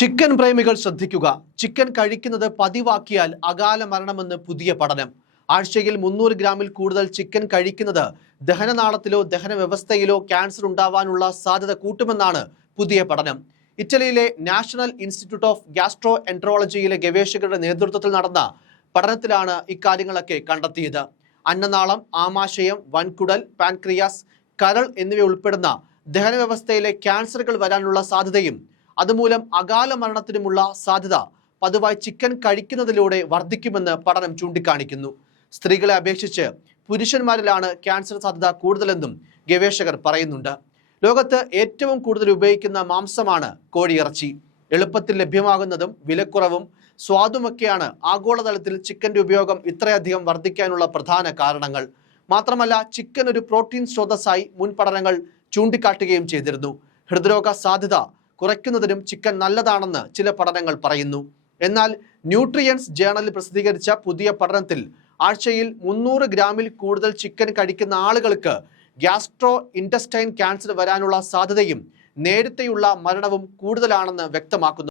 Chicken പ്രേമികൾ ശ്രദ്ധിക്കുക. Chicken കഴിക്കുന്നത് പതിവാക്കിയാൽ അകാല മരണമെന്ന് പുതിയ പഠനം. ആഴ്ചയിൽ 300 ഗ്രാമിൽ കൂടുതൽ ചിക്കൻ കഴിക്കുന്നത് ദഹനനാളത്തിലോ ദഹന വ്യവസ്ഥയിലോ ക്യാൻസർ ഉണ്ടാവാനുള്ള സാധ്യത കൂട്ടുമെന്നാണ് പുതിയ പഠനം. ഇറ്റലിയിലെ നാഷണൽ ഇൻസ്റ്റിറ്റ്യൂട്ട് ഓഫ് ഗ്യാസ്ട്രോ എൻട്രോളജിയിലെ ഗവേഷകരുടെ നേതൃത്വത്തിൽ നടന്ന പഠനത്തിലാണ് ഇക്കാര്യങ്ങളൊക്കെ കണ്ടെത്തിയത്. അന്നനാളം, ആമാശയം, വൻകുടൽ, പാൻക്രിയാസ്, കരൾ എന്നിവ ഉൾപ്പെടുന്ന ദഹന വ്യവസ്ഥയിലെ ക്യാൻസറുകൾ വരാനുള്ള സാധ്യതയും അതുമൂലം അകാല മരണത്തിനുമുള്ള സാധ്യത പതിവായി ചിക്കൻ കഴിക്കുന്നതിലൂടെ വർദ്ധിക്കുമെന്ന് പഠനം ചൂണ്ടിക്കാണിക്കുന്നു. സ്ത്രീകളെ അപേക്ഷിച്ച് പുരുഷന്മാരിലാണ് ക്യാൻസർ സാധ്യത കൂടുതലെന്നും ഗവേഷകർ പറയുന്നുണ്ട്. ലോകത്ത് ഏറ്റവും കൂടുതൽ ഉപയോഗിക്കുന്ന മാംസമാണ് കോഴിയിറച്ചി. എളുപ്പത്തിൽ ലഭ്യമാകുന്നതും വിലക്കുറവും സ്വാദുമൊക്കെയാണ് ആഗോളതലത്തിൽ ചിക്കന്റെ ഉപയോഗം ഇത്രയധികം വർദ്ധിക്കാനുള്ള പ്രധാന കാരണങ്ങൾ. മാത്രമല്ല, ചിക്കൻ ഒരു പ്രോട്ടീൻ സ്രോതസ്സായി മുൻ പഠനങ്ങൾ ചൂണ്ടിക്കാട്ടുകയും ചെയ്തിരുന്നു. ഹൃദ്രോഗ സാധ്യത കുറയ്ക്കുന്നതിനും ചിക്കൻ നല്ലതാണെന്ന് ചില പഠനങ്ങൾ പറയുന്നു. എന്നാൽ ന്യൂട്രിയൻസ് ജേണലിൽ പ്രസിദ്ധീകരിച്ച പുതിയ പഠനത്തിൽ ആഴ്ചയിൽ 300 ഗ്രാമിൽ കൂടുതൽ ചിക്കൻ കഴിക്കുന്ന ആളുകൾക്ക് ഗ്യാസ്ട്രോ ഇൻറ്റസ്റ്റൈൻ ക്യാൻസർ വരാനുള്ള സാധ്യതയും നേരത്തെയുള്ള മരണവും കൂടുതലാണെന്ന് വ്യക്തമാക്കുന്നു.